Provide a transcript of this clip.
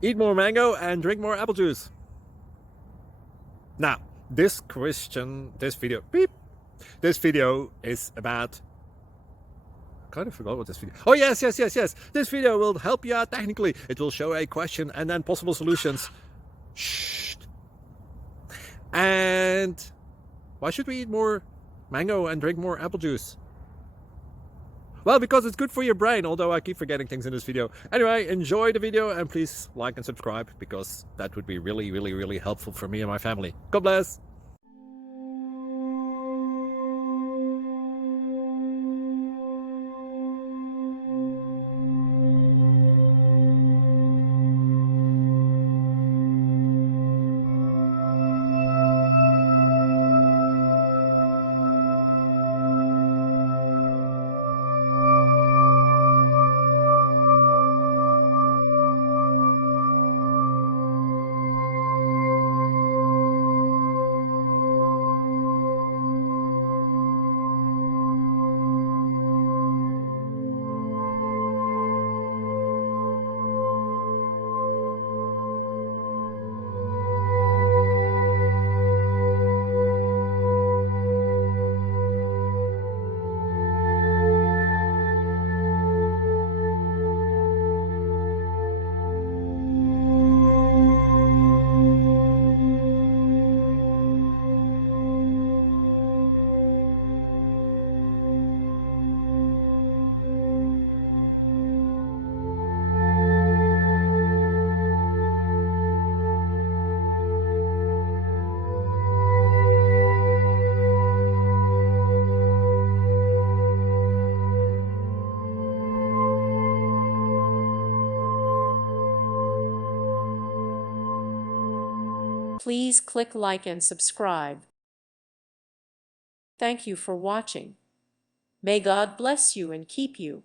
Eat more mango and drink more apple juice. Now, this video is about, I kind of forgot what this video. Oh, yes. This video will help you out technically. It will show a question and then possible solutions. Shh. And why should we eat more mango and drink more apple juice? Well, because it's good for your brain, although I keep forgetting things in this video. Anyway, enjoy the video and please like and subscribe, because that would be really helpful for me and my family. God bless! Please click like and subscribe. Thank you for watching. May God bless you and keep you.